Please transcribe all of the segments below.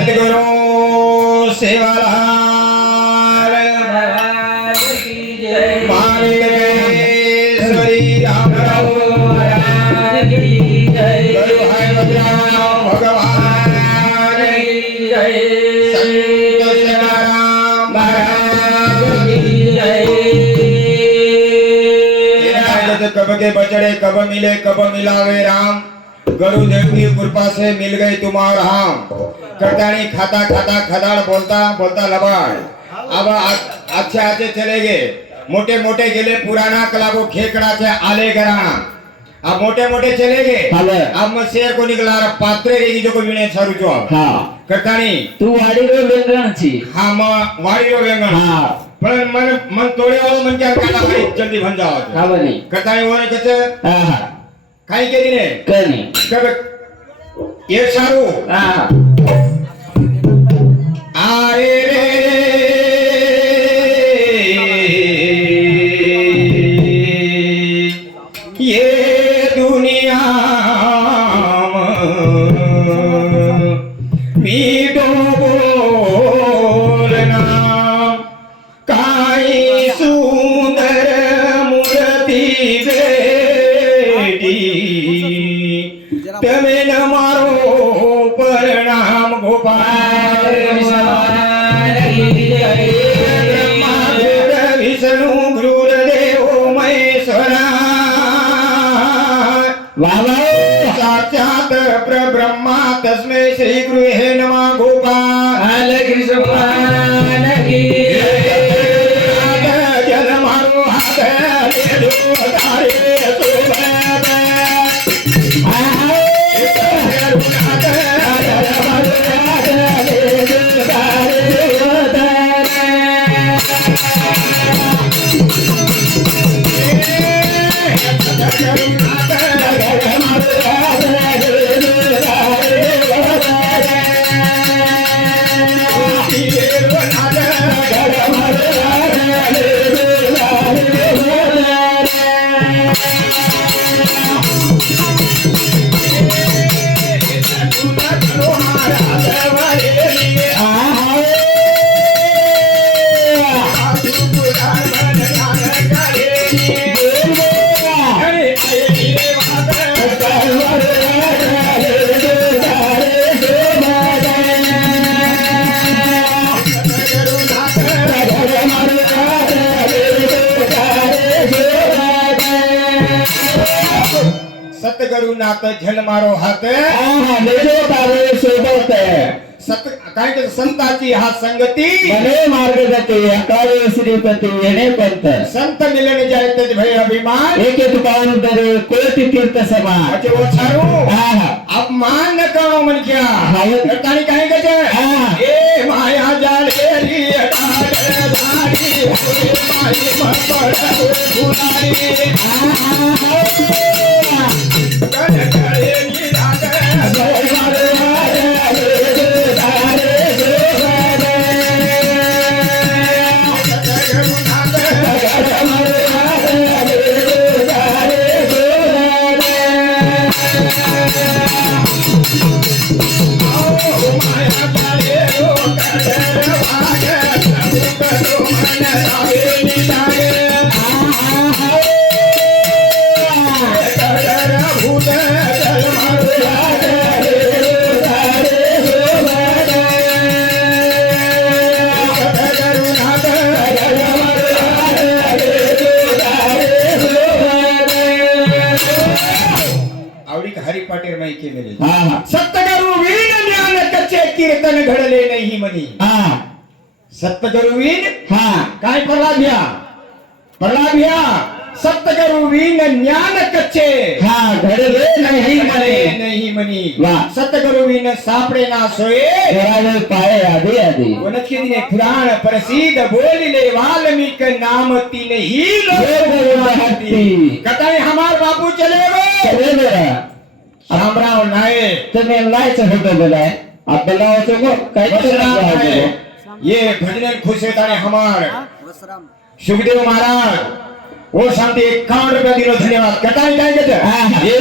सतगुरु सेवालाल मार्गेश्वरी रामराव गुरु है भगवान संत सदाराम महाराज कब के बचड़े कब मिले कब मिलावे राम गुरुदेव की कृपा से मिल गई तुम्हारा हम कटानी खाता खाता खदाड़ बोलता बोलता लबाड़ अब अच्छे अच्छे चले गए मोटे मोटे गेले पुराना कलाबो खेकड़ा से आले घराना अब मोटे मोटे चले गए अब मैं शेर को निकला रहा पात्रे रेगी जो को विने छारू जो हाँ कटानी तू वाड़ी रो वेंगण छी हाँ मैं वाड़ी रो वेंगण हाँ पर मन तोड़े वाला मन क्या काटा भाई जल्दी बन जाओ हाँ बनी कटानी वो ने कचे हाँ काई के दिने कनी कब ये सारू हाँ आए रे ये दुनिया मीठो बोलना काई सुंदर मूर्ति बेटी तमे न मारो परिणाम गोपाल विष्णु गुरुदेव महेश्वरा साक्षात परब्रह्मा तस्मै श्री गुरुहे नमः गोपाल कृष्ण भगवान की जल मारो हाथ ले दो तारे सतगुरु नाथ झल मारो हात लेजो तारे सोबत सत काय के संताची हा संगती मने मार्ग जाते अकाळे श्रीपती येणे पंत संत मिलन जाय ते भय अभिमान एके दुकान दर कोटी तीर्थ समान अचे वो छारू अपमान न करो मन क्या ताणी काय के ए माया जाल केली अटाल धारी माई मपड़ फुलारी कण करे निराग हरि पाटील माहिती मिळेल सत्तगुरु वीण ज्ञान कच्चे कीर्तन घडले नाही म्हणी सत्तगुरु वीण काय प्रलाभ्या सत्तगुरु वीण ज्ञान कच्चे घडले नाही म्हणी सत्तगुरु वीण सापडे ना सोये पाय आधी आधी वनस्पतीने पुराण प्रसिद्ध बोलिले वाल्मीक नाम तीन ही कथाएं हमार बापू चले गए रामराव नायक तुम्हें लाइट होटो बोला आप बोलाओ तो ये भजन खुश होता है हमार सुखदेव महाराज वो शांति 51 रुपया दिलो धन्यवाद कटाई काय कहते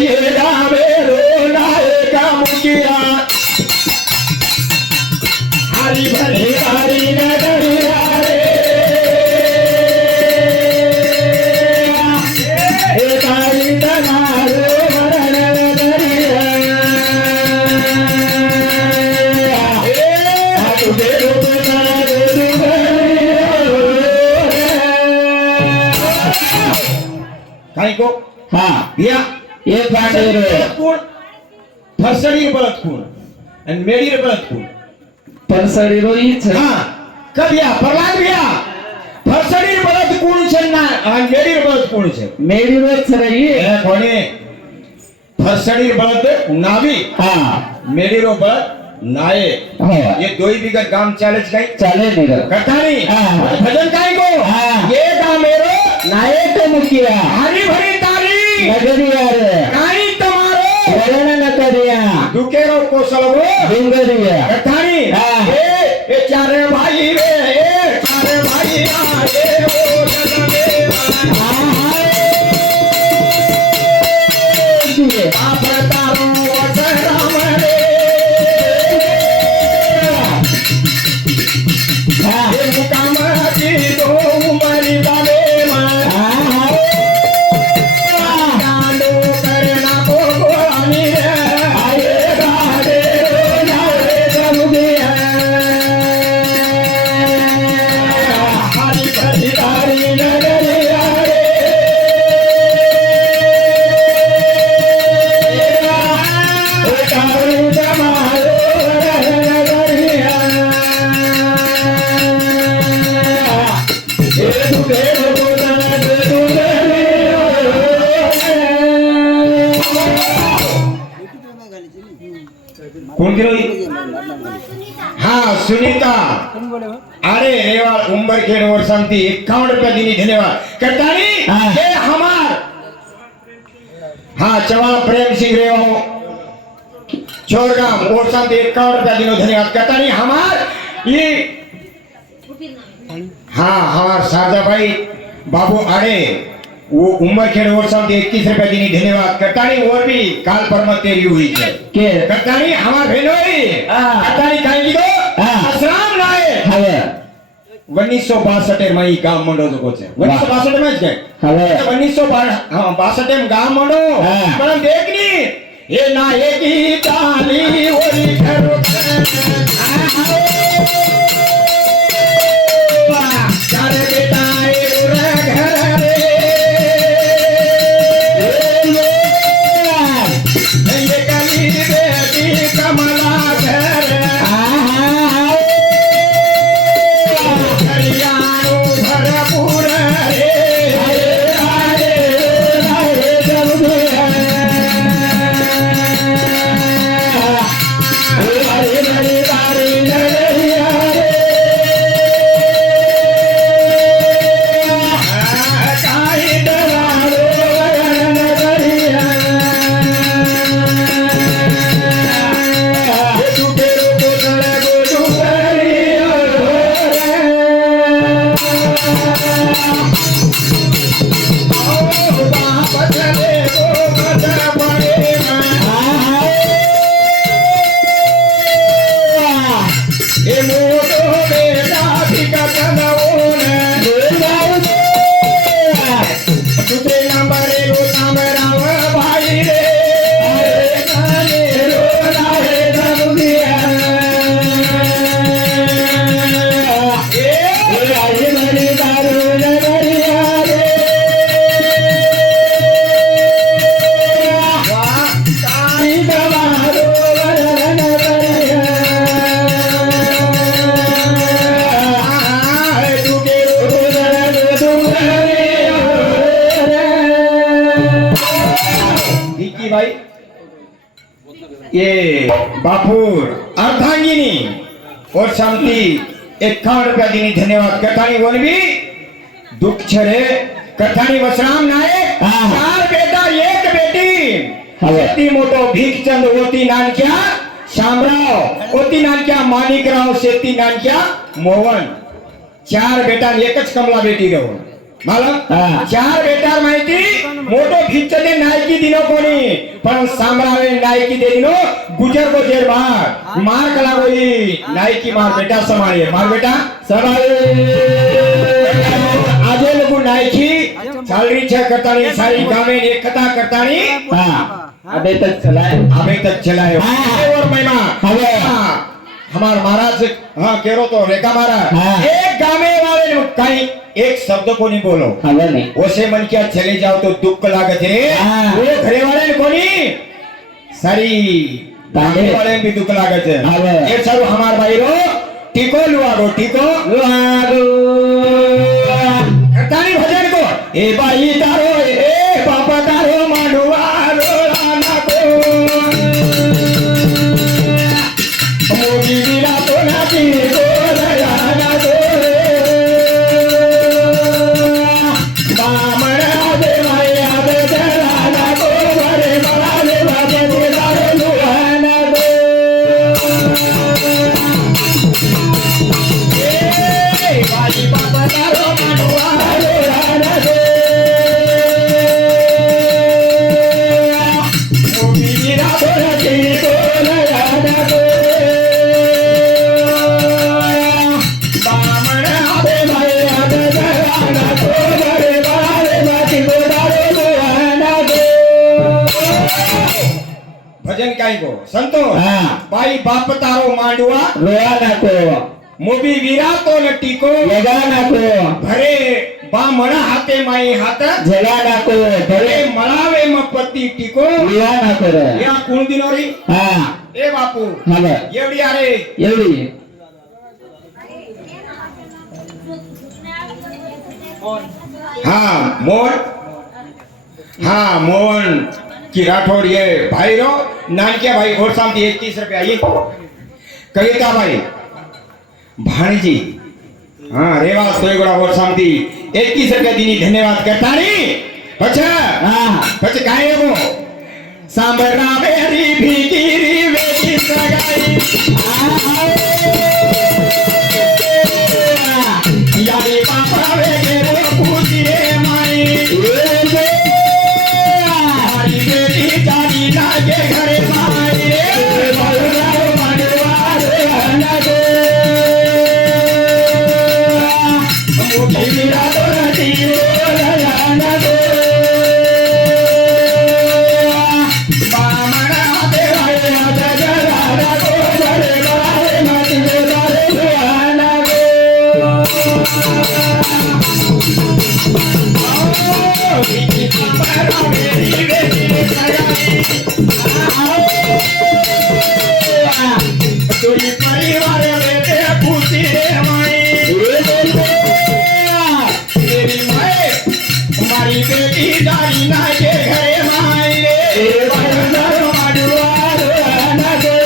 ये गावे रो नायका मुखिया કાઈ કો હા ભિયા એ પાંડેરો કોણ ફરસડી બળદ કોણ અને મેડી બળદ કોણ પરસડીરો ઈ છે હા કભિયા પ્રહલાદ ભિયા ફરસડી બળદ કોણ છે ના અને મેડી બળદ કોણ છે મેડીરો જ છે ઈ એ કોને ફરસડી બળદ નાવી હા મેડીરો બળદ નાये હા ये दो ही बिगड़ काम चाले कहीं ચાલે નીર करता नहीं हाँ। भजन काई को हाँ। ये काम मेरो નાયક મુકિયા हरी भरी तारी નગરિયા રે काई तुम्हारो વરણ ન કર્યા दुकेरो कोसलवो ડુંગરિયા करता नहीं हाँ। ये चारे भाई रे ये चारे भाई ये ओ जगमे आप तारो राम रे ये मुकाम की दो उमरी बाबे कांडो करना को गोरानी रे आए गाडे नारे जमुदिया हरी भरी तारी नगरिया रे कारू जमालो नगरिया कौन गिरो हाँ सुनीता अरे रेवाल उम्र के और शांति 51 रुपया दीनी धन्यवाद करतानी हाँ। ये हमार हाँ चवा प्रेम सिंह रेवा चोरगाम और शांति 51 रुपया दीनो धन्यवाद करतानी हमार ये हाँ हमार शारदा भाई बाबू आड़े वो उम्र के और शांति 21 रुपया दीनी धन्यवाद करतानी और भी काल परमत तेरी हुई है કે करतानी हमार भेनोई हाँ। करतानी काई कीधो हाँ। असराम लाए હવે 1962 માં ઈ ગામ મંડો જોકો છે 1962 માં જ કે હવે 1962 માં ગામ મંડો હા. પણ દેખની એ ના એકી તાલી ઓરી ખરો ચારે બેટા એ ઉરે ઘર રે ये कली बेटी कमला घर कल्याणो भरपूर रे हरे भाई ये बापुर अर्धांगिनी और शांति 51 रुपया दीनी धन्यवाद कथानी वन भी दुख छरे कथानी वसराम नायक हाँ। 4 बेटा 1 बेटी हाँ। शेती मोटो भीखचंद ओती नानक्या शामराव ओती नानक्या माणिकराव शेती नानक्या मोहन 4 बेटा ने एकच कमला बेटी रहो मालूम हाँ। 4 बेटा माहिती मोटो भीखचंदे नायकी दिनो कोणी पण सामरावे नायकी दे दिनो गुजर को जेर मार कला कोई नायकी मार बेटा समाये मार बेटा समाये आजे लोग नायकी चालरी छे करतानी सारी गामे ने एकता करतानी हाँ अबे तक चलाए हाँ। और महिमा હવે हाँ हमार महाराज हाँ केरो तो रेखा महाराज हाँ। एक गामे वाले कहीं एक शब्द को नहीं बोलो खबर नहीं ओसे मन क्या चले जाओ तो दुख लागत रे हाँ। वो घरे वाले ने कोनी सारी ताले वाले ने भी दुख लागत है हाँ। ये सारू हमार भाई रो टिको लुआगो टिको लुआगो करतानी भजन को ए भाई तारो ए पापा तारो मानुआ रो राना को मोगी बिना तो ना की को राना को बामण आदे माई आदे राना को बड़े बड़ा ले बाबे तारो लुआना को ए भाई पापा तारो मानुआ रो राना को मोगी बिना तो ना की को राना को बामण आदे माई आदे राना को बड़े बड़ा ले बाबे तारो लुआना को भजन काई को संतो हाँ। भाई बाप तारो मांडवा रोयाना को मोबी वीरा तो नटी को लगाना को भरे बामण हाथे माई हाथ जलाना को भरे भरे मळावे मपत्ती टिको लियाना को रे या कोण दिनो रे हाँ ए बापू खबर एवढी अरे एवढी हाँ मोहन की राठौर ये भाई रो नानकिया भाई और सामती 21 रुपया ये कविता भाई भाणीजी हाँ रेवास तोयगोड़ा और सामती 21 रुपया दीनी धन्यवाद करता नहीं अच्छा हाँ પછી કાઈ એવો સાંભળના બેરી ભીગીરી વેગી સગાઈ યારી પાપા વેગે રે પૂજી રે માઈ મારી બેટી જાની લાગે ઘરે માઈ રે બલરાવ માનવા રે અનગો મોટી વીરા તો નથી રે અનગો परिवार बेटे पूछी रे माई तेरी माए मारी बेटी दाई ना के घरे माई रे बंदर माडुआ ना गो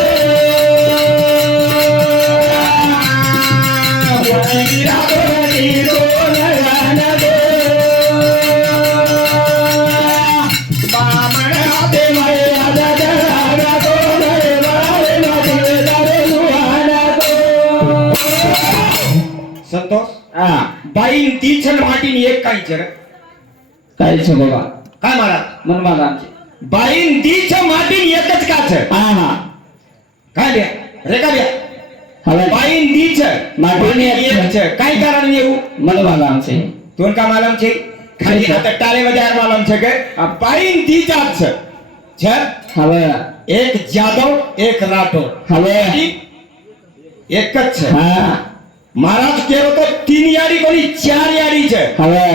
वीरा गोरी रो ना गो बामण आदे माए आदा ना गो रे बारे ना दारे लुहाना गो संतोष हाँ बाई तीछन माटीनी एक काई छे रे काय छे बाबा काय मारा मनवा गामचे बाई तीछ माटीनी एक ज का छे हाँ हाँ काय रे रे का रे હવે बाई तीछ माटीनी एक छे काय कारण એવું मनवा गामचे तोन का मालूम छे खाली છે. आता टाले बजार मालूम छे के आ बाई तीछ छे छे હવે एक जादव एक राठौर હવે एक ज छे हाँ महाराज केरो तो 3 यारी कोनी 4 यारी छे હવે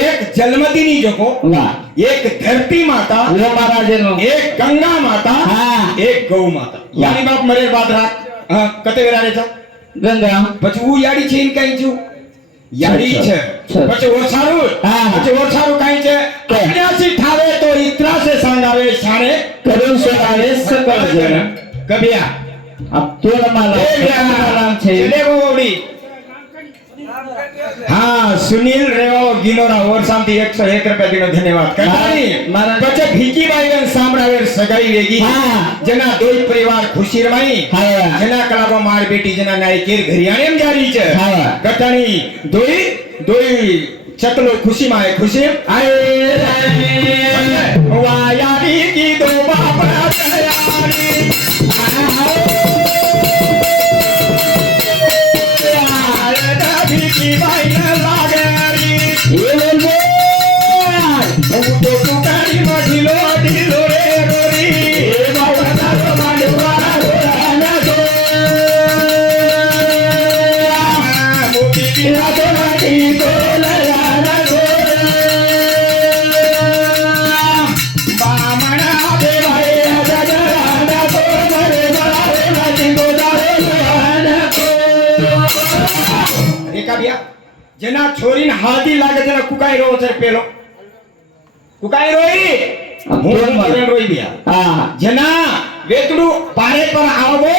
एक जन्मदिनी जोको वाह एक धरती माता वो महाराजेनो एक गंगा माता हाँ एक गौ माता यानी बाप मरे बाद रात हाँ कते वेरा रेचा गंगा પછી હું યાડી છે ઈન કાઈ છું યાડી છે પછી ઓછારું હા. પછી ઓછારું કાઈ છે કે? અજ્ઞાસી ઠાવે તો ઇત્રા से सांगावे साणे करून सोडावे सकल जन કબિયા अब तोला माला नाम छे ચલે ગોવડી हाँ सुनील रेवा गिनोरा और शांति 101 रुपया दिनो धन्यवाद करतानी मारा પછી ભીકી બાઈગન સાંભળાવેર સગાઈ વેગી हाँ जना दोई परिवार खुशी रमाई हाँ जना कलाबो मार बेटी जना नायकेर घरियाणेम जारी छे हाँ कटाणी दोई दोई चकलो खुशी माए खुशी आए वायारी की दो बापरा तैयारी की बाई न लागरी ये बोल तो पुकारी मढिलो ढिलो रे गोरी बाबा तारो माडवा रोना गो मोती बिना तो नाटी કાઢ્યા જેના છોરીને હાદી લાગે જેના કુકાઈ રો છે પેલો કુકાઈ રોઈ હું મરણ રોઈ ગયા હા જેના વેતડું પારે પર આવવો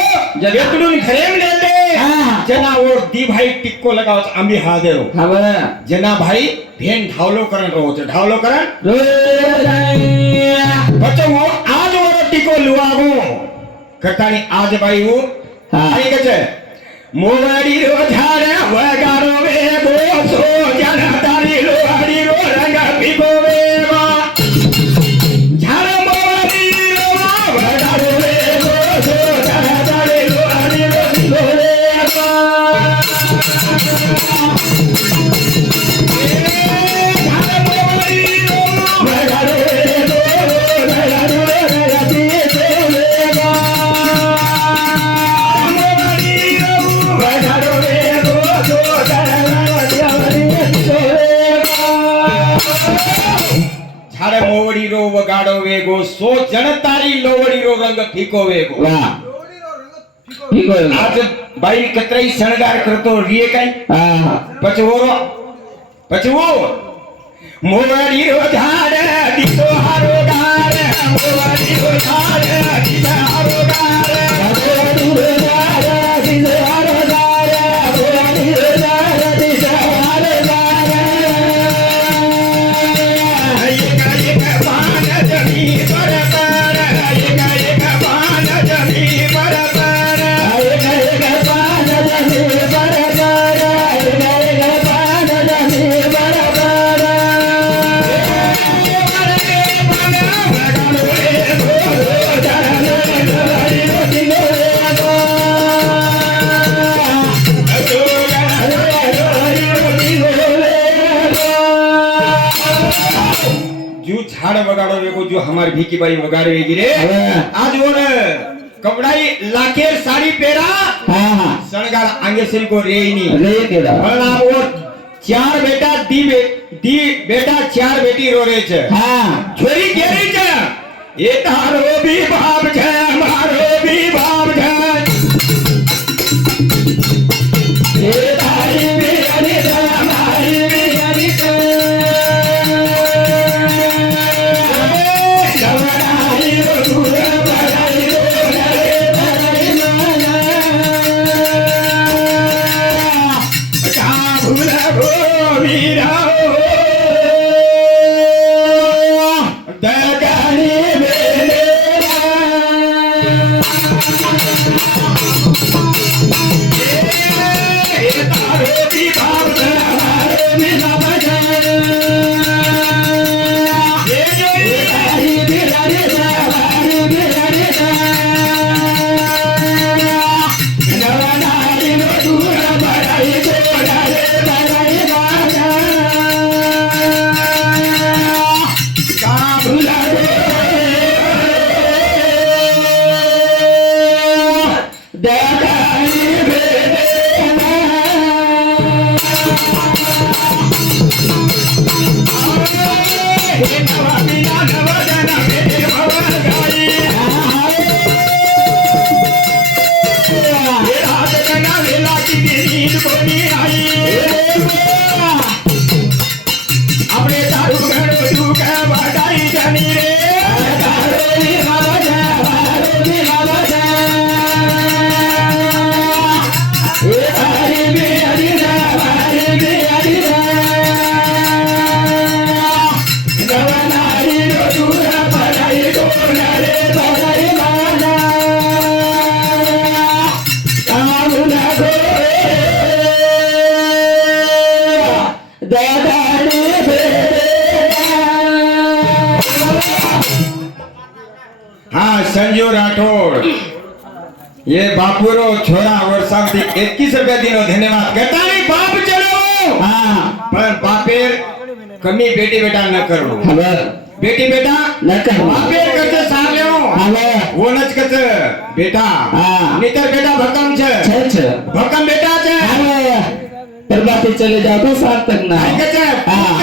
વેતડું ઘરેમ લે લે હા. જેના ઓર દી ભાઈ ટિક્કો લગાવ છે આંબી હાદેરો હવે જેના ભાઈ ભેન ઢાવલો કરણ રો છે ઢાવલો કરણ રોયા બચો હું આજ ઓર ટિક્કો લુઆવો કટાણી આજ ભાઈ હું હા. આઈ કે છે મોવાડી રો ઝાડે વગાડો વે બોસો જના તારી લોહાડી રો રંગ પીકો વે ઝાડે મોવાડી રો વગાડો વે બોસો જના તારી લોહાડી રો પીકો વે ઝાડે મોવાડી રો વગાડો વે બોસો વગાડો વે રંગ પીકો વે ઝાડે મોવડી રો વગાડો વેગો સો જનતારી લોવડી રો રંગ ફીકો વેગો વાહ ઠીક હોય આજ બાઈ કતરાઈ શણગાર કરતો રીએ કઈ હા પછી વો મોવડી રો ઝાડે દીતો હારો ગાર મોવડી રો ઝાડે દીતો હારો ગાર મોવડી રો ઝાડે દીતો હારો ગાર મોવડી રો ઝાડે દીતો હારો ગાર એક પાન જમી પર પર એક પાન જમી પર પર એક પાન જમી પર પર એક પાન જમી પર પર जो झाड़ वगाड़ो वेगो जो हमारी भीकी बाई वगाड़े वेगी रे आज वो ने कपड़ाई लाखेर साड़ी पेरा હા शणगार आंगे सिर को रेनी રે કેડા भला वो चार बेटा दी बेटा चार बेटी रो रे छे હા छोरी केरी छे ये तारो भी बाप छे मारो भी बाप छे ये तारी भी हरी छे मारी भी हरी छे जवराई रो दूर बड़ाई रो रे बड़ाई माना का भूला गो मीरा दगानी बेलेरा ये तारो भी बाप हमारे भी बाप ये जो तारी भी हरी हमारी भी हरी जवनारी रो दूर बड़ाई रो रे बड़ाई माना का भूला दगानी बेलेरा हे नवा बिना नवा जाना बेटे भवन गाई हे रात कना वेला की नींद को नहीं आई अपने तारू घड़ो तू के बड़ाई जानी रे तारू भी बाबा जा तारू भी बाबा जा ये हरी भी हरी जा हरी भी हरी जा जवनारी रो दूर बड़ाई रो रे बड़ाई माना कामुना गो दादानी हाँ संजू राठौड़ ये बापुरो छोरा वर्षा 21 रुपया दिनो धन्यवाद गटारी बाप चलो હા पर बापेर कमी बेटी बेटा न करो હવે बेटी बेटा ન કરો बापेर करते सामने હવે वो नच करते बेटा हाँ. नितर बेटा भक्कम छे છે भक्कम बेटा छे હવે પરબાતી ચલે જાવ તો સાર્થક ના आई कचे हाँ.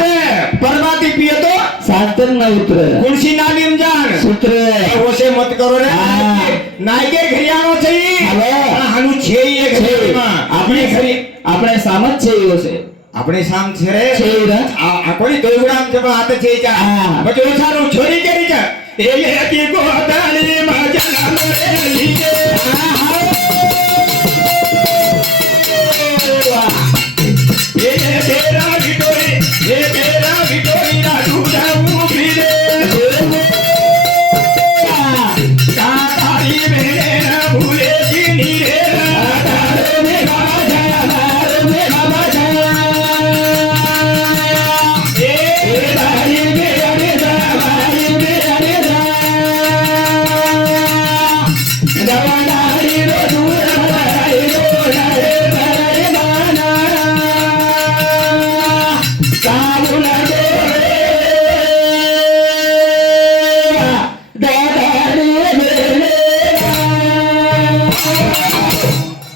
परबाती पिए तो સાર્થક ના ઉતરે कुर्सी ना नीम जान સૂત્રે ओसे मत करो रे हाँ. नायके घरियानो छई હવે हानु छे ये છે. घरियामा આપણે ખરી આપણે સામત છે એવો છે આપણે સામ છે રે છે રે આ કોઈ દોયડામ છે પણ હાથ છે જા હા. બચો સારું છોરી કરી જા એ લેતી ગોતાળી મજા રે લીજે એ તેરા વિટોરી ના દૂધા ઉભી રે તારી બેને ના ભૂલે જીની રે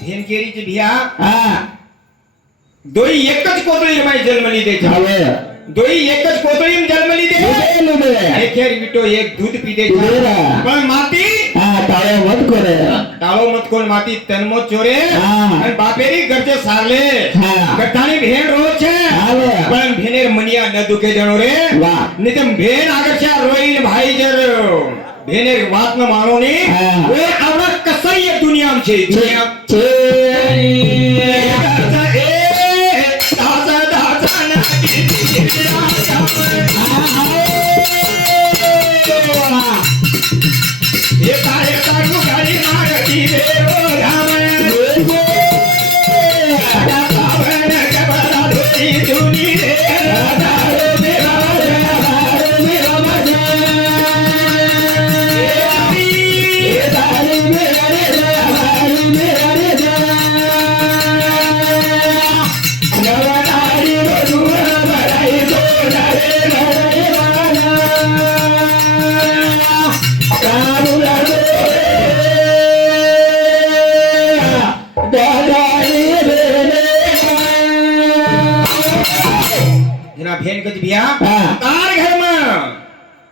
ભેન કેરી છે ભિયા હા દોઈ એક જ કોતળીમાં જન્મ લીધે છે હવે દોઈ એક જ કોતળીમાં જન્મ લીધે અને ખેરી બીટો એક દૂધ પીધે છે પીધેલા. પણ માતી હા તારે મત કરે તાળો મત કોણ માતી તનમો ચોરે હા. અને બાપેરી ઘરચે સારલે હા. ગઠાની ભેન રોજ છે આવે. પણ ભેનેર મનિયા ન દુખે જણો રે વાહ. નિતમ ભેન આગળ છે રોઈને ભાઈ જર ભેનેર વાત ન માનો ની હા. એ આવડા કસાઈ એક દુનિયામાં છે દુનિયા છે જેના ભેન ગજ ભિયા હા. તાર ઘરમાં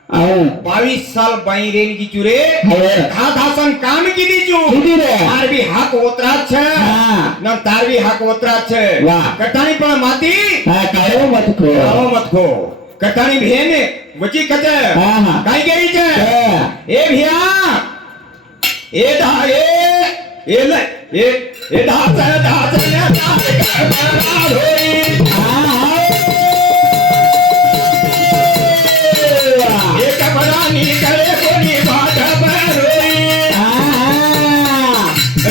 આવું 22 સાલ બાઈ રેન કી ચુરે હવે ખાધાસન કામ કીધી છું કીધી રે. તાર બી હાક ઓતરા જ છે હા. ના તાર બી હાક ઓતરા જ છે વાહ. કટાણી પણ માતી હા તારે મત કરે આવો મત ખો કટાણી ભેન વચી કચે હા, હા. કાઈ ગઈ છે હા. એ ભિયા એ દા એ લે એ દા ને દા કરા ધોઈ એક બરાની કરે કોની વાત બરોઈ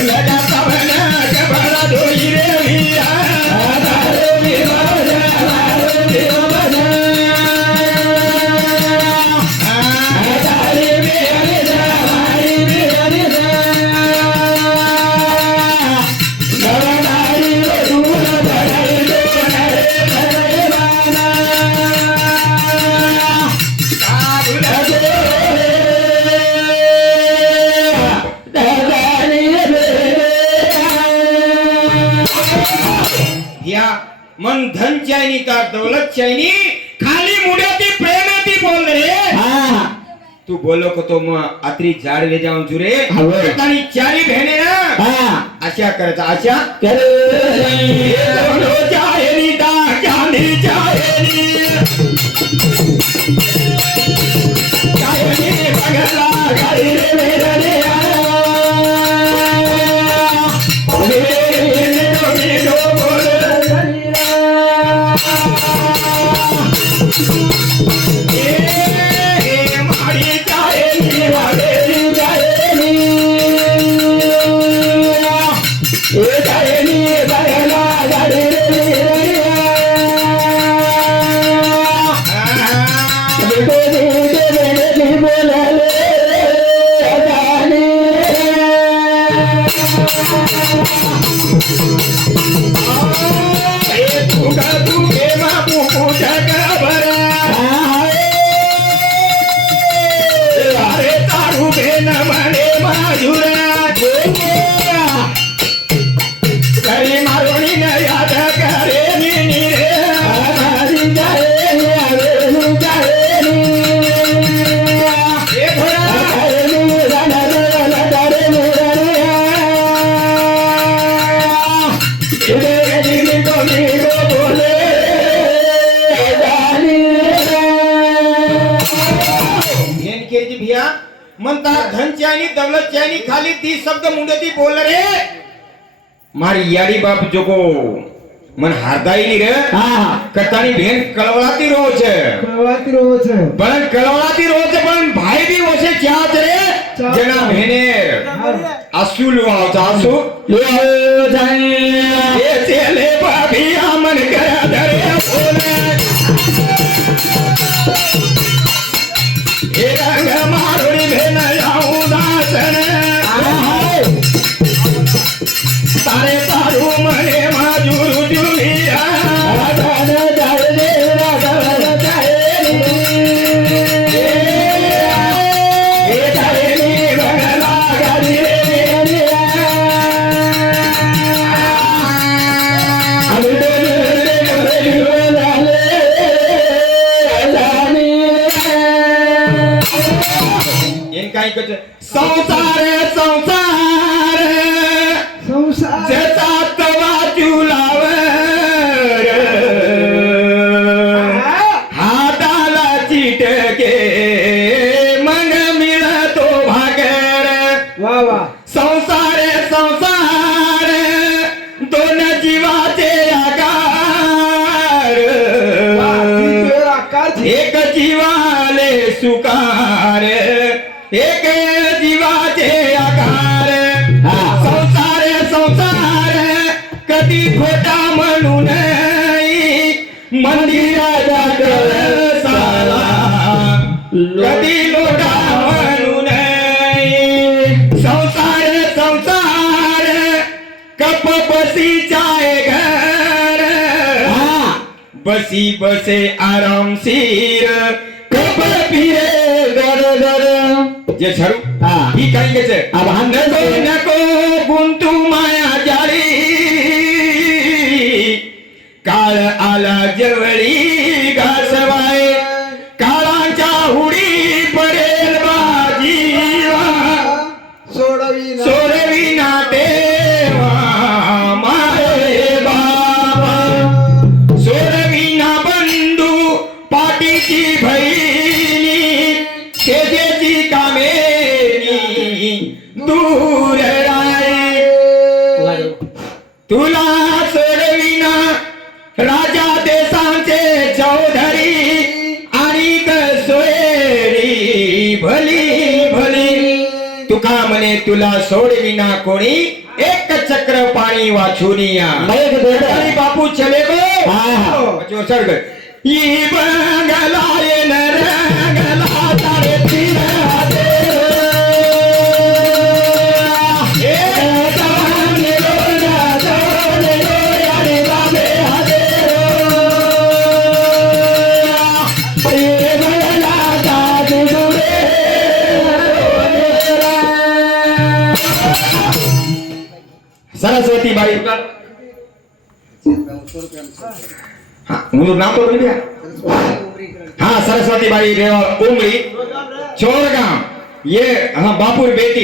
લડા તવને કે બરા ધોઈ રે मन धन चाहिए का दौलत चाहिए खाली मुड़ाती प्रेमाती बोल रे હા तू बोलो को तो मैं अत्री झाड़ ले जाऊं जुरे હવે. तारी चारी बहने ना હા आशा करता आशा કરે ये दोनों चाहे नी दा जाने चाहे नी बगला गाड़ी रे मेरे रे म्हणता धनची आणि दौलतची आणि खाली ती शब्द मुंडती बोल रे मारी याडी बाप जोको मन हारदाई नी रे हा कतानी भेन कळवळाती रोज प्रवाती रोज पण कळवळाती रोज पण भाई भी वसे चाहत रे जना भेनेर आसू लुआवचा आसू लिओ जाई ये चले भाभी आमन करा धरे बोले हे रंग मारुडी भेन जाऊ दासन तारे तारू मने माजुरू जुलिया राधा जाए राधा जाए हे जायली बंगला गाडी रे येन काय कच संसार संसार संसार ज्याचा तवा चुलावर हाताला चिटके मग मिळतो भाकर वा वा संसार संसार दोन जीवाचे आकार वा, किती वेळ आकार एक जीवाले सुकार एक जीवाचे आकार संसार संसार कधी खोटा म्हणून मंदिराचा कळसाला कधी लोटा म्हणून संसार संसार कप बसीचाय घर बसी बसे आरामशीर कप पिरे दर दर जे छरू हा. ही काय घ्यायचं अब हम नको नको गुंतू माया जाळी काळ आला जवळी घासवाय काळांच्या हुडी पडेल बाजीवा सोडवी सोडवी ना देवा मारे बाबा सोडवी ना बंधू पाठीची बहिणी शेजेची कामेनी दूर राय तुला सोडविना राजा देशांचे चौधरी आणि सोयरी भली भली तुका म्हणे तुला सोडविना कोणी एक चक्र पाणी वाचुनिया मेघ देव अरे बापू चले गो हा. सर्ग ई बंगलाय न रंगला तारे तीन हाते ए तवाने लोना जोने लोयाने बाबे हाते ए बंगला दादू दुरे सरस्वती बाई हाँ मुझे नाम तो दिया हाँ सरस्वती बाई रेवा उमरी चोरगांव ये हाँ बापुर बेटी